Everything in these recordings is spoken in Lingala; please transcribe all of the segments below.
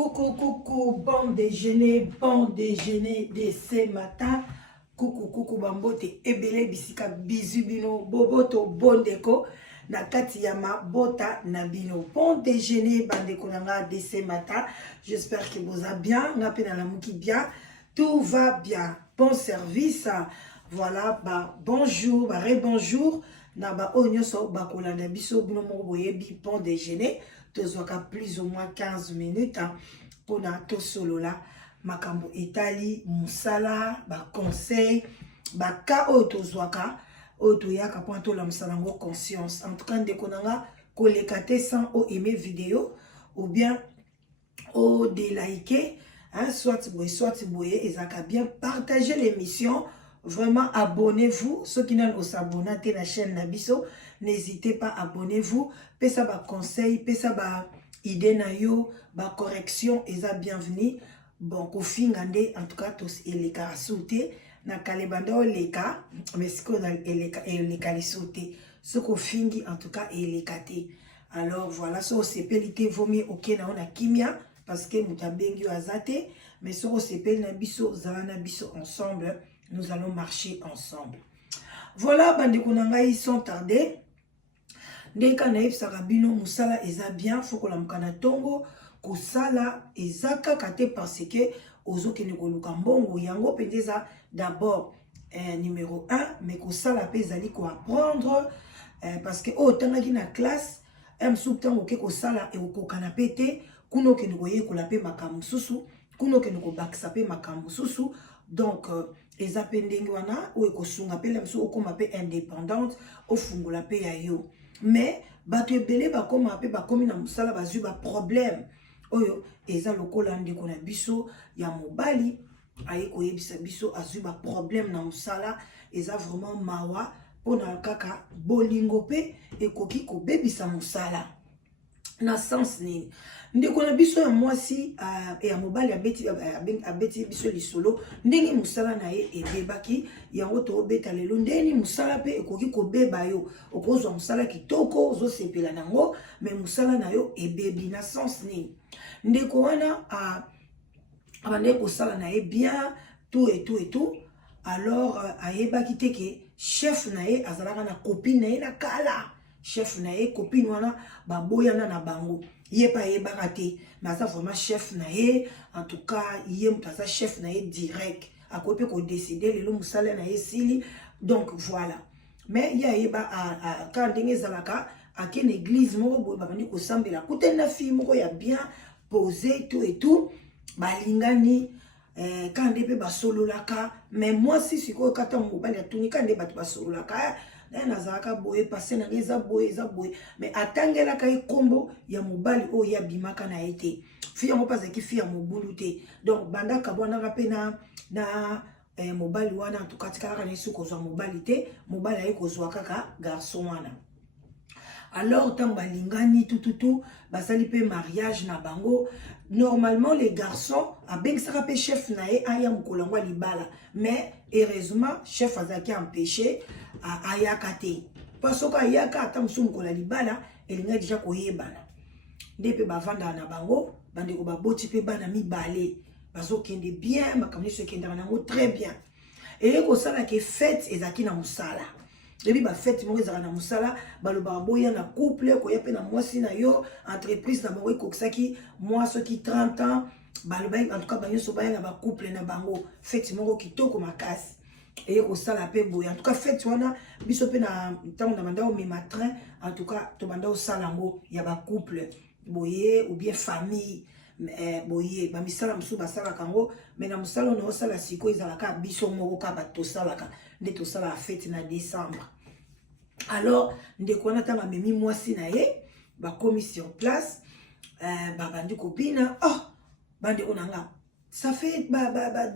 Coucou, coucou, bon déjeuner de ce matin. Coucou, coucou, bambote, ebele bisika, bisubino, boboto, bondeko, na kati ya mabota na bino. Bon déjeuner, bandeko nanga de ce matin. J'espère que vous allez bien, na pena la mouki bien. Tout va bien. Bon service. Voilà, bah, bonjour, bah, bonjour. Na ba onyoso, ba kolanda biso, bino mo boyebi, bon déjeuner. Tozoka plus ou moins 15 minutes pour na to solo la makambo etali musala ba conseil ba ka o tozoka o to yaka point to la musala ngo conscience. En tout cas ndeko nanga kolekate sans o aimer vidéo ou bien o déliker hein, soit boye ezaka bien partager l'émission. Vraiment, abonnez-vous. Ceux qui n'ont pas abonné à la chaîne Nabiso, n'hésitez pas, abonnez-vous. Pesa ba conseil, pesa ba idée na yo, ba correction, et ça bienvenue. Bon, kofi ngande, en tout cas, tous eleka sauté. Na kalebanda oleka, mais ce qu'on a eleka les sauté. Ce qu'on fingi, en tout cas, eleka te. Alors voilà, so sepelité vomi ok na on a kimia, parce que mutabengi azate, mais so sepel Nabiso, zala Nabiso ensemble. Nous allons marcher ensemble. Voilà, bandeko nangai sont tardés. Ndeka naïf sarabino musala eza bien, faut que la mkana tongo kusala ezaka kate parce que ozo kene koluka mbongo yango pendeza d'abord numéro 1 mais kusala pe zali ko apprendre parce que oh tangaki na classe msuktango ke kusala e okokana pete kuno kene koye kola pe makamu susu kuno kene ko bakisa pe makamu susu. Donc eza pendenge wana o ekosunga pe lemso okoma pe indépendante ofungola pe ya yo. Mais bato ebele bakoma pe bakomi na musala bazwi ba problème oyo eza lokola ndeko na biso ya mobali aye koyebisa biso azwi ba problème na musala eza vraiment mawa pona kaka bolingo pe ekoki kobebisa musala na sens nini ndeko na biso ya mwasi ya mobali abeti biso lisolo ndenge musala na ye ebebaki yango to obeta lelo ndeni musala pe ekoki kobeba yo okozwa musala kitoko ozosepela nango mais musala na yo ebebi na sens nini ndeko wana abandeki kosala na ye bien tout et tout alors ayebaki te ke chef na ye azalaka na copine na ye na kala chef na ye copine wana baboyana na bango ye pa yebaka te mais aza vraiment chef na ye en tout cas ye mutu aza chef na ye direct akoki pe kodeside lelo musala na ye sili donc voilà mais ye ayeba ka ndenge ezalaka ake na église moko boye babandi kosambela kutani na fille moko ya bien posé tout et tout balingani kande pe basololaka mais moi si sikoyo kata mobali atuni kande bato basololaka nazalaka boye passé na eza boye mais atangelaka ye kombo ya mobali oyo yabimaka na ye te fille yango pasaki fille ya mobulu te donc bandaka bwanaka pe na mobali wana en tout cas tikalaka na yesu kozwa mobali te mobali aye kozwa kaka garçon wana. Alors tant balingani tout basali pe mariage na bango normalement les garçons abengisaka pe chef na ye aya mukolangwa libala mais heureusement chef azaki empêché ayaka te parce que ayaka ata musu mukola libala elinga déjà koyebana nde pe bavanda na bango bandeko baboti pe bana mibale bazokende bien makambo nyonso ekendaka nango très bien eye kosala ke fête ezaki na musala ebi ba fête moko ezaka na musala balobaka boya na couple koya pe na mwasi na yo entreprise na bango ekokisaki mwasi ki 30 ans balobaki en tout cas banyonso baya na ba couple na bango fête moko kitoko makasi eye kosala pe boye en tout cas fête wana biso pe na ntango na banda omema train en tout cas to banda osala yango ya ba couple boye ou bien famille boye bamisala mosusu basalaka yango mais na mosala ono osala sikoyo ezalaka biso moko ka bato tosalaka nde tosala fête na décembre. Alors ndeko wana ntango amemi mwasi na ye bakomi sur place babandi kopina oh bandeko nanga ça fait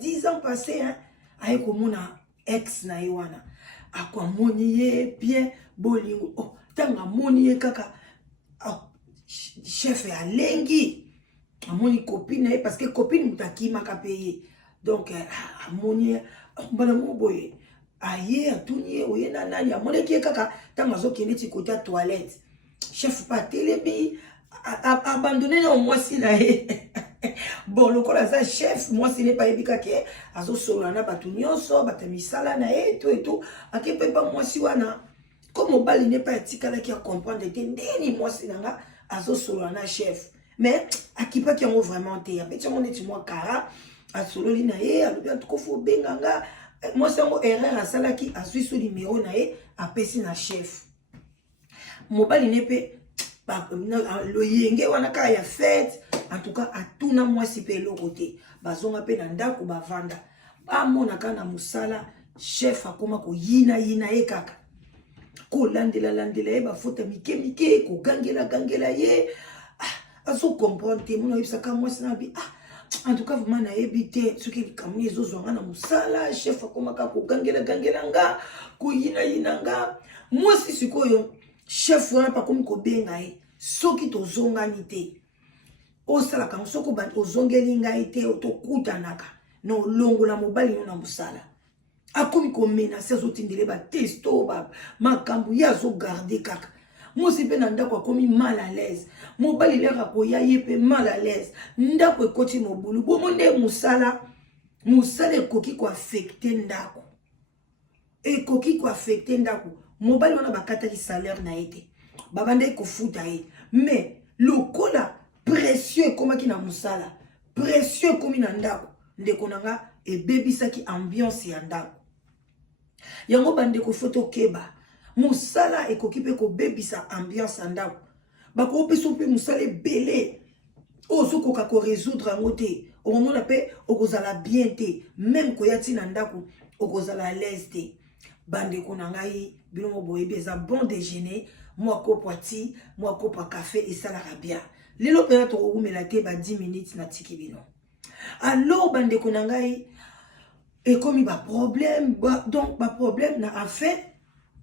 10 ans passé hein aye komona ex na ye wana akwamoni ye bien bolingo oh ntango amoni ye kaka oh chef ya lengi amoni copine na ye parce que copine mutu akimaka pe ye donc amoni bana mo boye aye atuni ye oye na nani amoneki ye kaka ntango azokende ti kote ya toilette chef pa telemi abandonné na mwasi na ye bon lokola za chef moi ce n'est pas ebika ke azo solo na batu nyonso batamisala na et tout akepe pas moi si wana comme mobali n'est pas etikala ki a comprendre te ndeni moi sinanga azo solo na chef mais akipa ki yango vraiment te ya petit mon eti moi kara a solo li na ye alobi en tout cas faut benganga moi sango erreur asala ki asui so numéro na ye apesi na chef mobali n'est pas le yenge wana ka ya fête en tout cas atuna moi si pe lo côté bazonga pe na ndako bavanda ba mona kana musala chef akoma ko yina ye kaka ko landela ye ba fota mike ko gangela ye aso comprendre mon yebisa ka moi sina bi en tout cas vraiment na ebité ce qui kamuni ezozwanga na musala chef akoma ka ko gangela nga ko yina nga moi si sikoyo chef wana pa komi ko benga ye soki tozongani te osala kango soko ba ozongeli ngai te otokutanaka no longola mobali no na musala akomi ko menacer azotindele ba testo ba makambo ya zo garder kaka mosi pe na ndako akomi mal à l'aise mobali leka ko ya ye pe mal à l'aise ndako ekoti mobulu bomonde musala ekoki ko affecter ndako mobali wana bakataki salaire na ete babande ko futa ye mais lokola pression ekomaki na musala pression ekomi na ndako ndeko nanga ebebisaki ambiance ya ndako yango bandeko foto keba musala ekoki pe ko bebisa ambiance ya ndako bakopesa pe musala ebele ozokoka ko résoudre yango te omona pe okozala bien te même koyati na ndako okozala à l'aise te bandeko na ngai bilongo boyebi eza bon déjeuner moi kopwati moi kopa café et ça la bien lelo pena to umela te ba 10 minutes na tiki bino alors bandeko na ngai et comme ba problème donc ba problème na en fait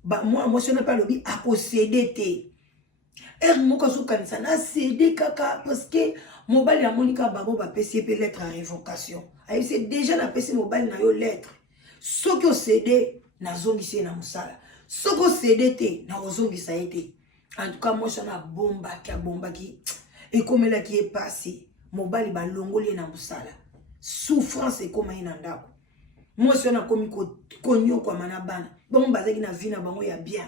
moi je n'ai pas lobby à posséder te moko so kanisa na céder kaka parce que mobile ya monika bango ba pesi pe lettre à révocation ayi c'est déjà na pesi mobile na yo lettre soki o céder na zongisi na musala soko céder te na ozongisa ete en tout cas moi ça na bomba ki et comme là qui est passé mobile ba longoli na musala souffrance et comme ina ndako moi ça na komi ko konyo kwa manabana bon bazaki na vie na bango ya bien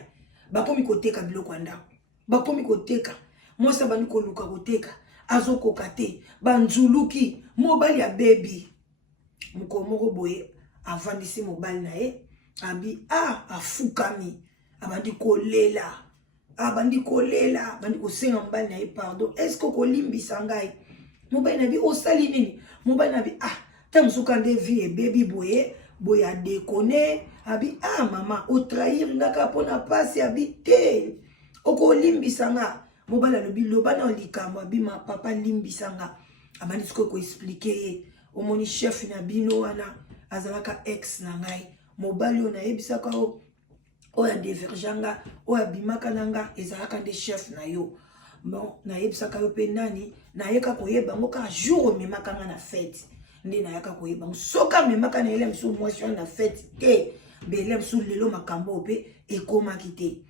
ba komi ko teka biloko ndako ba komi ko teka moi ça bani ko luka ko teka azoko kate banzuluki mobile ya baby mukomoko boye avandisi mobile na ye abi afukami abandi kolela bandi kosenga mobile na ye pardon est-ce que kolimbisa ngai mobile na bi osali nini mobile na bi tant suka nde vie baby boye a déconner abi mama o trahir ngaka pona passe abi te okolimbisa nga mobile alobi loba na likambo abi ma papa limbisa nga abandi ko expliquer ye omoni chef na bino wana azalaka ex na ngai mobali ona yebisaka oya diverganga oya bimaka nanga ezalaka nde chef na yo bon na yebisaka yo pe nani na yeka koyeba ngo ka jour memaka nga na fête nde na yaka koyeba soka memaka na ele msu motion na fête te bele msu lelo makambo pe ekomaki te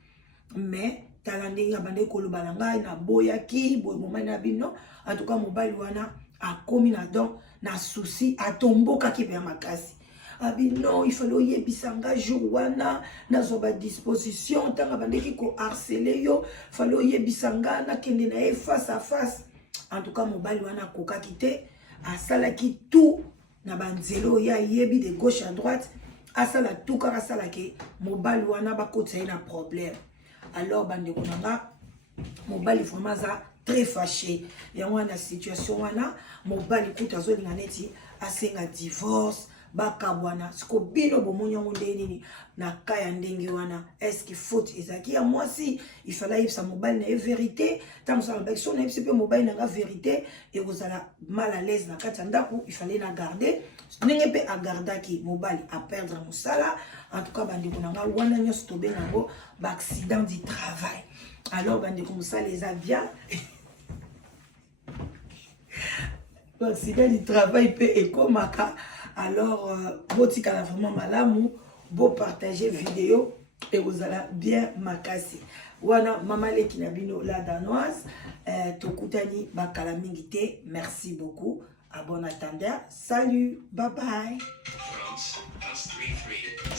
mais tala ndenge abande koloba na ngai na boyaki boy momani na bino en tout cas mobali wana akomi na don na souci atomboka ki pe makasi abi non il fallait yebisanga jour wana nazo ba disposition tanga bandeki ko harceler yo fallait yebisanga na kende na e face à face en tout cas mobali wana koka kité asala ki tout na banzelo ya yebi de gauche à droite asala tout kaka asala ke mobali wana ba kotsa na problème alors bande konanga mobali vraiment za très fâché yango na situation wana mobali kuta zo linga neti asenga divorce bakabwana siko bino bomonyango ndenini na kaya ndenge wana est-ce que faute ezaki ya mwasi il fallait sa mobile na vérité tant ça la son na pe mobile na vérité et vous allez mal à l'aise na kati ndako il fallait la garder ndenge pe a garder ki mobile à perdre musala en tout cas bandi konanga wana nyos to benango ba accident du travail alors bandi comme ça les a bien l'accident du travail pe ekomaka. Alors, botika la vraiment malamu, beau partager vidéo et vous allez bien makasi. Wana mama leki na bino la danoise, tokutani bakala mingite. Merci beaucoup. À bon attendant, salut, bye bye. France, +33.